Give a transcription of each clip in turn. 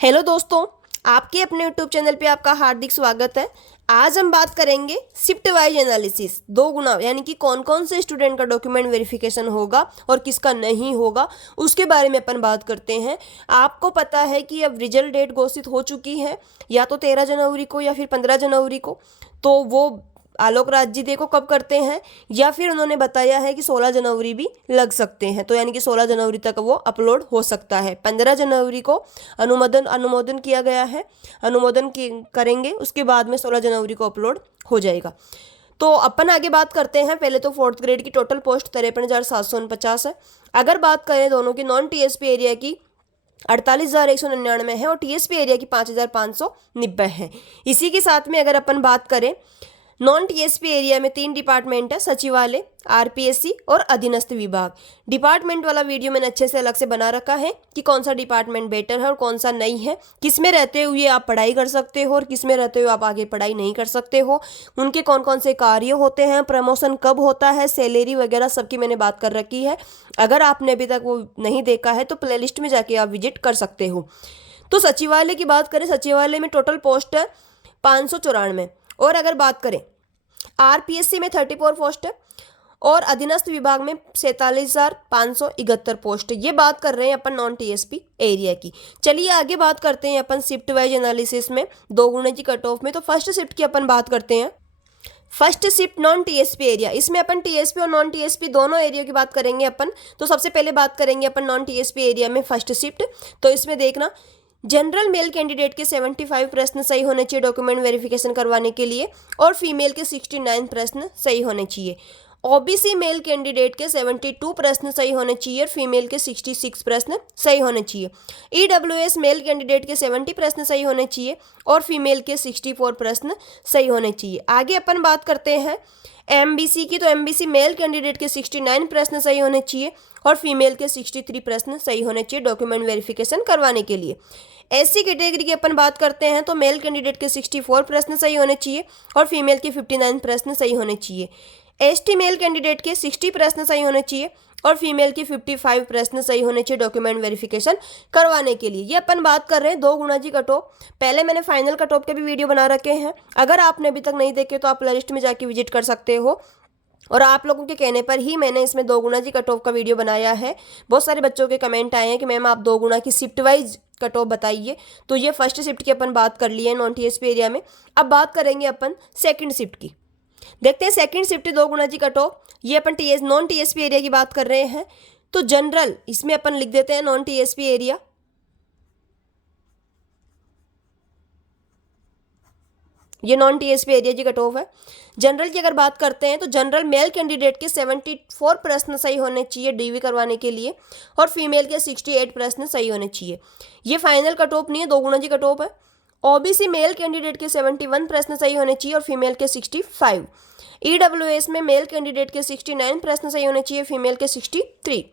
Hello दोस्तों, आपके अपने यूट्यूब चैनल पे आपका हार्दिक स्वागत है। आज हम बात करेंगे शिफ्ट वाइज एनालिसिस, दो गुना यानी कि कौन कौन से स्टूडेंट का डॉक्यूमेंट वेरिफिकेशन होगा और किसका नहीं होगा, उसके बारे में अपन बात करते हैं। आपको पता है कि अब रिजल्ट डेट घोषित हो चुकी है, या तो 13 जनवरी को या फिर 15 जनवरी को। तो वो आलोक राज जी देखो कब करते हैं, या फिर उन्होंने बताया है कि 16 जनवरी भी लग सकते हैं, तो यानी कि 16 जनवरी तक वो अपलोड हो सकता है। 15 जनवरी को अनुमोदन किया गया है, करेंगे, उसके बाद में 16 जनवरी को अपलोड हो जाएगा। तो अपन आगे बात करते हैं। पहले तो 4th ग्रेड की टोटल पोस्ट 53,749 है। अगर बात करें दोनों की, नॉन टीएसपी एरिया की 48,199 है और टीएसपी एरिया की 5,590 है। इसी के साथ में अगर अपन बात करें, नॉन टीएसपी एरिया में 3 डिपार्टमेंट है, सचिवालय, आरपीएससी और अधीनस्थ विभाग। डिपार्टमेंट वाला वीडियो मैंने अच्छे से अलग से बना रखा है कि कौन सा डिपार्टमेंट बेटर है और कौन सा नहीं है, किस में रहते हुए आप पढ़ाई कर सकते हो और किस में रहते हुए आप आगे पढ़ाई नहीं कर सकते हो, उनके कौन कौन से कार्य होते हैं, प्रमोशन कब होता है, सैलरी वगैरह सबकी मैंने बात कर रखी है। अगर आपने अभी तक वो नहीं देखा है तो प्लेलिस्ट में जाके आप विजिट कर सकते हो। तो सचिवालय की बात करें, सचिवालय में टोटल पोस्ट है 594। और अगर बात करें आरपीएससी में 34 पोस्ट है और अधीनस्थ विभाग में 47,571 पोस्ट है। ये बात कर रहे हैं अपन नॉन टीएसपी एरिया की। चलिए आगे बात करते हैं अपन शिफ्ट वाइज एनालिसिस में, 2 गुणे की कट ऑफ में। तो फर्स्ट शिफ्ट की अपन बात करते हैं। First shift non TSP area, इसमें अपन टीएसपी और नॉन टीएसपी दोनों एरिया की बात करेंगे अपन। तो सबसे पहले बात करेंगे अपन नॉन टीएसपी एरिया में फर्स्ट शिफ्ट। तो इसमें देखना, जनरल मेल कैंडिडेट के 75 प्रश्न सही होने चाहिए डॉक्यूमेंट वेरिफिकेशन करवाने के लिए, और फीमेल के 69 प्रश्न सही होने चाहिए। ओबीसी मेल कैंडिडेट के 72 प्रश्न सही होने चाहिए और फीमेल के 66 प्रश्न सही होने चाहिए। ईडब्ल्यूएस मेल कैंडिडेट के 70 प्रश्न सही होने चाहिए और फीमेल के 64 प्रश्न सही होने चाहिए। आगे अपन बात करते हैं एमबीसी की। तो एमबीसी मेल कैंडिडेट के 69 प्रश्न सही होने चाहिए और फीमेल के 63 प्रश्न सही होने चाहिए डॉक्यूमेंट वेरिफिकेशन करवाने के लिए। एससी कैटेगरी की अपन बात करते हैं तो मेल कैंडिडेट के 64 प्रश्न सही होने चाहिए और फीमेल के 59 प्रश्न सही होने चाहिए। एसटी मेल कैंडिडेट के 60 प्रश्न सही होने चाहिए और फीमेल के 55 प्रश्न सही होने चाहिए डॉक्यूमेंट वेरिफिकेशन करवाने के लिए। ये अपन बात कर रहे हैं 2 गुणा जी कट ऑफ। पहले मैंने फाइनल कट ऑफ के भी वीडियो बना रखे हैं, अगर आपने अभी तक नहीं देखे तो आप प्लेलिस्ट में जाके विजिट कर सकते हो। और आप लोगों के कहने पर ही मैंने इसमें 2 गुणा जी कट ऑफ का वीडियो बनाया है। बहुत सारे बच्चों के कमेंट आए हैं कि मैम आप 2 गुणा की शिफ्ट वाइज कट ऑफ बताइए। तो ये फर्स्ट शिफ्ट की अपन बात कर ली है नॉन टीएसपी एरिया में। अब बात करेंगे अपन सेकंड शिफ्ट की। देखते हैं सेकंड शिफ्ट 2 गुणा जी कट ऑफ। ये अपन नॉन टीएसपी एरिया की बात कर रहे हैं। तो जनरल, इसमें अपन लिख देते हैं नॉन टीएसपी एरिया। ये नॉन टीएसपी एरिया की कट ऑफ है। जनरल की अगर बात करते हैं तो जनरल मेल कैंडिडेट के 74 प्रश्न सही होने चाहिए डीवी करवाने के लिए और फीमेल के 68 प्रश्न सही होने चाहिए। ये फाइनल कट ऑफ नहीं है, 2 गुणा जी कट ऑफ है। ओबीसी मेल कैंडिडेट के 71 प्रश्न सही होने चाहिए और फीमेल के 65। ईडब्ल्यूएस में मेल कैंडिडेट के 69 प्रश्न सही होने चाहिए, फीमेल के 63।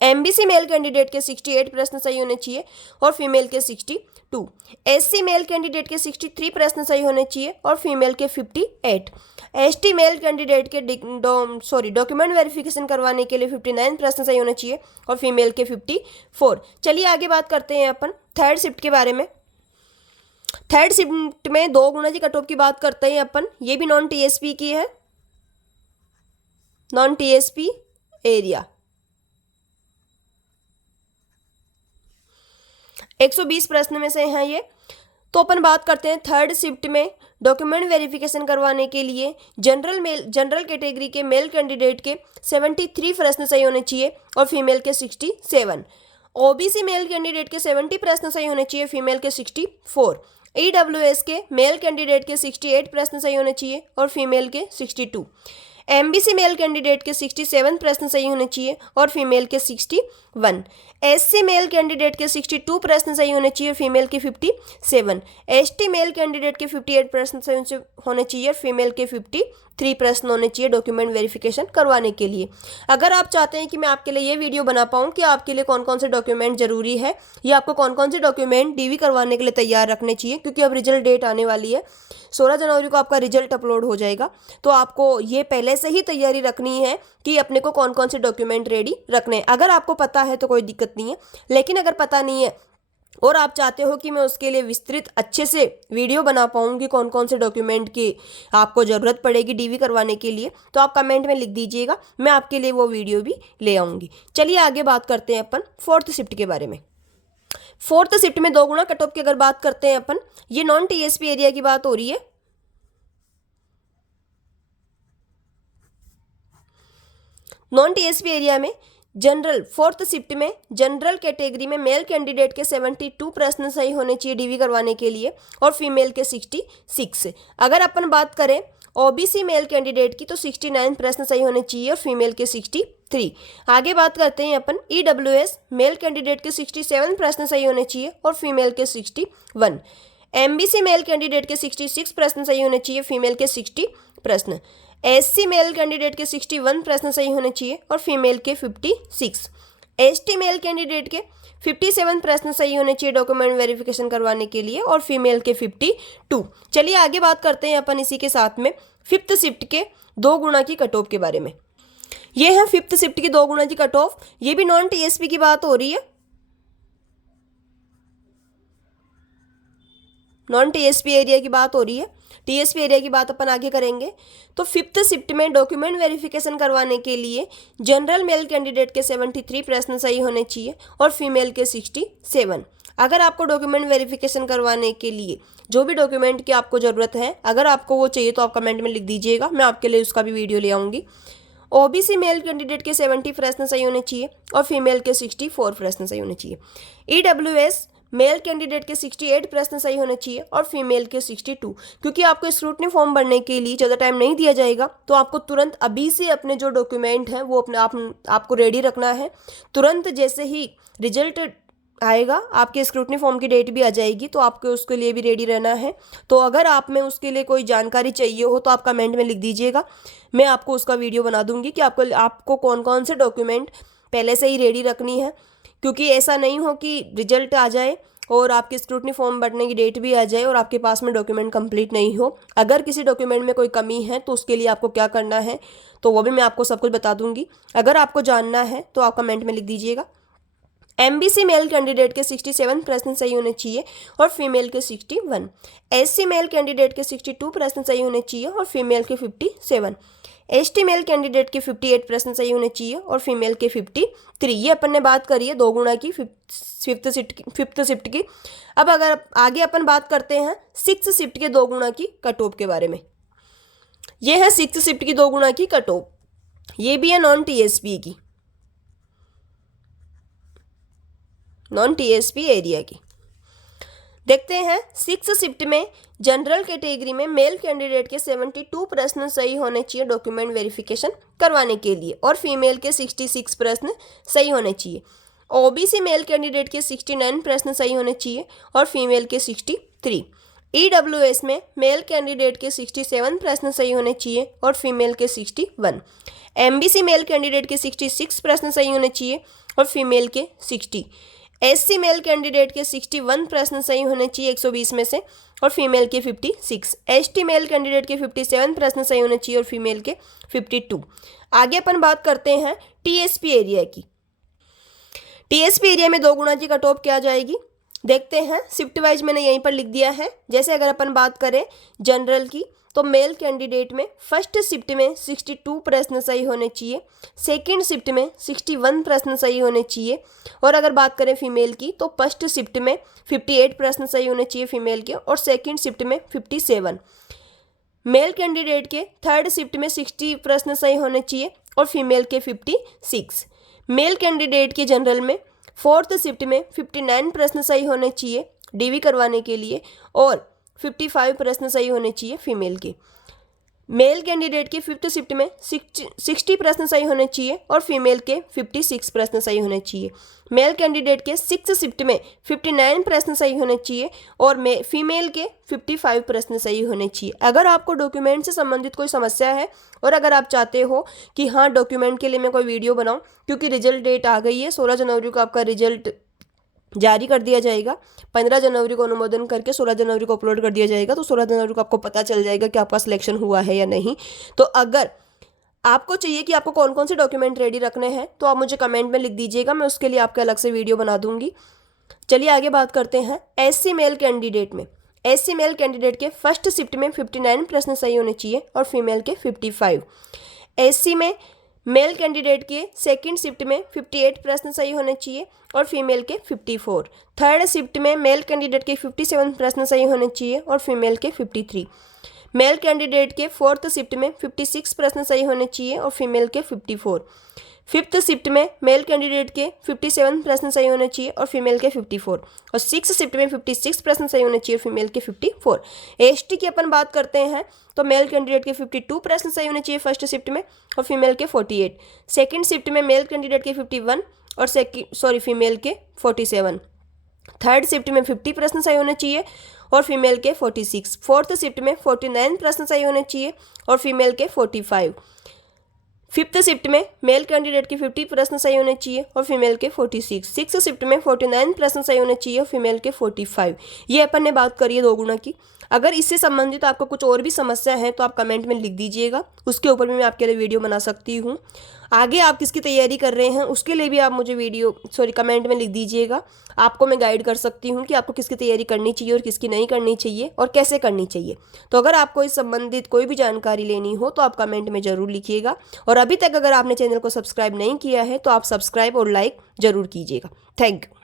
एमबीसी मेल कैंडिडेट के 68 प्रश्न सही होने चाहिए और फीमेल के 62। एससी मेल कैंडिडेट के 63 प्रश्न सही होने चाहिए और फीमेल के 58। एसटी मेल कैंडिडेट के डॉक्यूमेंट वेरिफिकेशन करवाने के लिए 59 प्रश्न सही होने चाहिए और फीमेल के 54। चलिए आगे बात करते हैं अपन थर्ड शिफ्ट के बारे में। थर्ड शिफ्ट में 2 गुणा जी कट ऑफ की बात करते हैं अपन। ये भी नॉन टीएसपी की है, नॉन टीएसपी एरिया। 120 प्रश्न में से हैं ये। तो अपन बात करते हैं थर्ड शिफ्ट में डॉक्यूमेंट वेरिफिकेशन करवाने के लिए जनरल कैटेगरी के मेल कैंडिडेट के 73 प्रश्न सही होने चाहिए और फीमेल के 67। ओबीसी मेल कैंडिडेट के 70 प्रश्न सही होने चाहिए, फीमेल के 64। ईडब्ल्यूएस के मेल कैंडिडेट के 68 प्रश्न सही होने चाहिए और फीमेल के 62। एमबीसी मेल कैंडिडेट के 67 प्रश्न सही होने चाहिए और फीमेल के 61। एससी मेल कैंडिडेट के 62 प्रश्न सही होने चाहिए और फीमेल के 57। एसटी मेल कैंडिडेट के 58 प्रश्न सही होने चाहिए और फीमेल के 53 प्रश्न होने चाहिए डॉक्यूमेंट वेरिफिकेशन करवाने के लिए। अगर आप चाहते हैं कि मैं आपके लिए ये वीडियो बना पाऊँ कि आपके लिए कौन कौन से डॉक्यूमेंट जरूरी है या आपको कौन कौन से डॉक्यूमेंट डीवी करवाने के लिए तैयार रखने चाहिए, क्योंकि अब रिजल्ट डेट आने वाली है, 16 जनवरी को आपका रिजल्ट अपलोड हो जाएगा। तो आपको ये पहले से ही तैयारी रखनी है कि अपने को कौन कौन से डॉक्यूमेंट रेडी रखने हैं। अगर आपको पता है तो कोई दिक्कत नहीं है, लेकिन अगर पता नहीं है और आप चाहते हो कि मैं उसके लिए विस्तृत अच्छे से वीडियो बना पाऊँ कि कौन कौन से डॉक्यूमेंट की आपको ज़रूरत पड़ेगी डीवी करवाने के लिए, तो आप कमेंट में लिख दीजिएगा, मैं आपके लिए वो वीडियो भी ले आऊँगी। चलिए आगे बात करते हैं अपन फोर्थ शिफ्ट के बारे में। फोर्थ शिफ्ट में 2 गुना कट ऑफ की अगर बात करते हैं अपन, ये नॉन टीएसपी एरिया की बात हो रही है। नॉन टीएसपी एरिया में जनरल फोर्थ शिफ्ट में जनरल कैटेगरी में मेल कैंडिडेट के 72 प्रश्न सही होने चाहिए डीवी करवाने के लिए और फीमेल के 66। अगर अपन बात करें ओबीसी मेल कैंडिडेट की तो 69 प्रश्न सही होने चाहिए और फीमेल के 63। आगे बात करते हैं अपन ईडब्ल्यूएस मेल कैंडिडेट के 67 प्रश्न सही होने चाहिए और फीमेल के 61। एमबीसी मेल कैंडिडेट के 66 प्रश्न सही होने चाहिए, फीमेल के 60 प्रश्न। एससी मेल कैंडिडेट के 61 प्रश्न सही होने चाहिए और फीमेल के 56। एसटी मेल कैंडिडेट के 57 प्रश्न सही होने चाहिए डॉक्यूमेंट वेरिफिकेशन करवाने के लिए और फीमेल के 52। चलिए आगे बात करते हैं अपन इसी के साथ में फिफ्थ शिफ्ट के 2 गुना की कट ऑफ के बारे में। ये है फिफ्थ शिफ्ट की 2 गुना की कट ऑफ, ये भी नॉन टीएसपी की बात हो रही है। नॉन टीएसपी एरिया की बात हो रही है, टीएसपी एरिया की बात अपन आगे करेंगे। तो फिफ्थ शिफ्ट में डॉक्यूमेंट वेरिफिकेशन करवाने के लिए जनरल मेल कैंडिडेट के 73 प्रश्न सही होने चाहिए और फीमेल के 67। अगर आपको डॉक्यूमेंट वेरिफिकेशन करवाने के लिए जो भी डॉक्यूमेंट की आपको ज़रूरत है, अगर आपको वो चाहिए तो आप कमेंट में लिख दीजिएगा, मैं आपके लिए उसका भी वीडियो ले आऊँगी। ओबीसी मेल कैंडिडेट के 70 प्रश्न सही होने चाहिए और फीमेल के 64 प्रश्न सही होने चाहिए। ईडब्ल्यूएस मेल कैंडिडेट के 68 प्रश्न सही होने चाहिए और फीमेल के 62। क्योंकि आपको स्क्रूटनी फॉर्म भरने के लिए ज़्यादा टाइम नहीं दिया जाएगा, तो आपको तुरंत अभी से अपने जो डॉक्यूमेंट हैं वो अपने आपको रेडी रखना है। तुरंत जैसे ही रिजल्ट आएगा, आपके स्क्रूटनी फॉर्म की डेट भी आ जाएगी, तो आपको उसके लिए भी रेडी रहना है। तो अगर आप में उसके लिए कोई जानकारी चाहिए हो तो आप कमेंट में लिख दीजिएगा, मैं आपको उसका वीडियो बना दूंगी कि आपको कौन कौन से डॉक्यूमेंट पहले से ही रेडी रखनी है। क्योंकि ऐसा नहीं हो कि रिजल्ट आ जाए और आपके स्क्रूटनी फॉर्म भरने की डेट भी आ जाए और आपके पास में डॉक्यूमेंट कंप्लीट नहीं हो। अगर किसी डॉक्यूमेंट में कोई कमी है तो उसके लिए आपको क्या करना है तो वो भी मैं आपको सब कुछ बता दूंगी। अगर आपको जानना है तो आप कमेंट में लिख दीजिएगा। एमबीसी मेल कैंडिडेट के 67 प्रश्न सही होने चाहिए और फीमेल के 61। एससी मेल कैंडिडेट के 62 प्रश्न सही होने चाहिए और फीमेल के 57। एसटी मेल कैंडिडेट के 58 प्रश्न सही होने चाहिए और फीमेल के 53। ये अपन ने बात करी है 2 गुना की फिफ्थ शिफ्ट की। अब अगर आगे अपन बात करते हैं सिक्स्थ शिफ्ट के 2 गुना की कट ऑफ के बारे में। यह है सिक्स्थ शिफ्ट की 2 गुना की कट ऑफ, ये भी है नॉन टीएसपी एरिया की। देखते हैं सिक्स्थ शिफ्ट में जनरल कैटेगरी में मेल कैंडिडेट के 72 प्रश्न सही होने चाहिए डॉक्यूमेंट वेरिफिकेशन करवाने के लिए और फीमेल के 66 प्रश्न सही होने चाहिए। ओबीसी मेल कैंडिडेट के 69 प्रश्न सही होने चाहिए और फीमेल के 63। ईडब्ल्यूएस में मेल कैंडिडेट के 67 प्रश्न सही होने चाहिए और फीमेल के 61। एमबीसी मेल कैंडिडेट के 66 प्रश्न सही होने चाहिए और फीमेल के 60। एससी मेल कैंडिडेट के 61 प्रश्न सही होने चाहिए 120 में से और फीमेल के 56। एसटी मेल कैंडिडेट के 57 प्रश्न सही होने चाहिए और फीमेल के 52। आगे अपन बात करते हैं टीएसपी एरिया की। टीएसपी एरिया में 2 गुना की कट ऑफ क्या जाएगी देखते हैं। शिफ्ट वाइज मैंने यहीं पर लिख दिया है। जैसे अगर अपन बात करें जनरल की तो मेल कैंडिडेट में फर्स्ट शिफ्ट में 62 प्रश्न सही होने चाहिए, सेकंड शिफ्ट में 61 प्रश्न सही होने चाहिए और अगर बात करें फीमेल की तो फर्स्ट शिफ्ट में 58 प्रश्न सही होने चाहिए फीमेल के और सेकंड शिफ्ट में 57। मेल कैंडिडेट के थर्ड शिफ्ट में 60 प्रश्न सही होने चाहिए और फीमेल के 56। मेल कैंडिडेट के जनरल में फोर्थ शिफ्ट में 59 प्रश्न सही होने चाहिए डीवी करवाने के लिए और 55 प्रश्न सही होने चाहिए फीमेल के। मेल कैंडिडेट के फिफ्थ शिफ्ट में 60 प्रश्न सही होने चाहिए और फीमेल के 56 प्रश्न सही होने चाहिए। मेल कैंडिडेट के सिक्स्थ शिफ्ट में 59 प्रश्न सही होने चाहिए और फीमेल के 55 प्रश्न सही होने चाहिए। अगर आपको डॉक्यूमेंट से संबंधित कोई समस्या है और अगर आप चाहते हो कि हाँ डॉक्यूमेंट के लिए मैं कोई वीडियो बनाऊं, क्योंकि रिजल्ट डेट आ गई है, 16 जनवरी को आपका रिजल्ट जारी कर दिया जाएगा, 15 जनवरी को अनुमोदन करके 16 जनवरी को अपलोड कर दिया जाएगा, तो 16 जनवरी को आपको पता चल जाएगा कि आपका सिलेक्शन हुआ है या नहीं। तो अगर आपको चाहिए कि आपको कौन कौन से डॉक्यूमेंट रेडी रखने हैं तो आप मुझे कमेंट में लिख दीजिएगा, मैं उसके लिए आपके अलग से वीडियो बना दूंगी। चलिए आगे बात करते हैं एससी मेल कैंडिडेट में। एससी मेल कैंडिडेट के फर्स्ट शिफ्ट में 59 प्रश्न सही होने चाहिए और फीमेल के 55। एससी में मेल कैंडिडेट के सेकंड शिफ्ट में 58 प्रश्न सही होने चाहिए और फीमेल के 54। थर्ड शिफ्ट में मेल कैंडिडेट के 57 प्रश्न सही होने चाहिए और फीमेल के 53। मेल कैंडिडेट के फोर्थ शिफ्ट में 56 प्रश्न सही होने चाहिए और फीमेल के 54। फिफ्थ शिफ्ट में मेल कैंडिडेट के 57 प्रश्न सही होने चाहिए और फीमेल के 54 और सिक्स शिफ्ट में 56 प्रश्न सही होने चाहिए और फीमेल के 54। एसटी की अपन बात करते हैं तो मेल कैंडिडेट के 52 प्रश्न सही होने चाहिए फर्स्ट शिफ्ट में और फीमेल के 48। सेकंड शिफ्ट में मेल कैंडिडेट के 51 और फीमेल के 47। थर्ड शिफ्ट में 50 प्रश्न सही होने चाहिए और फीमेल के 46। फोर्थ शिफ्ट में 49 प्रश्न सही होने चाहिए और फीमेल के 45। फिफ्थ शिफ्ट में मेल कैंडिडेट के 50 प्रश्न सही होने चाहिए और फीमेल के 46। सिक्स शिफ्ट में 49 प्रश्न सही होने चाहिए और फीमेल के 45। ये अपन ने बात करी है 2 गुना की। अगर इससे संबंधित आपको कुछ और भी समस्या है तो आप कमेंट में लिख दीजिएगा, उसके ऊपर भी मैं आपके लिए वीडियो बना सकती हूँ। आगे आप किसकी तैयारी कर रहे हैं उसके लिए भी आप मुझे कमेंट में लिख दीजिएगा। आपको मैं गाइड कर सकती हूँ कि आपको किसकी तैयारी करनी चाहिए और किसकी नहीं करनी चाहिए और कैसे करनी चाहिए। तो अगर आपको इस संबंधित कोई भी जानकारी लेनी हो तो आप कमेंट में ज़रूर लिखिएगा। और अभी तक अगर आपने चैनल को सब्सक्राइब नहीं किया है तो आप सब्सक्राइब और लाइक ज़रूर कीजिएगा। Thank you.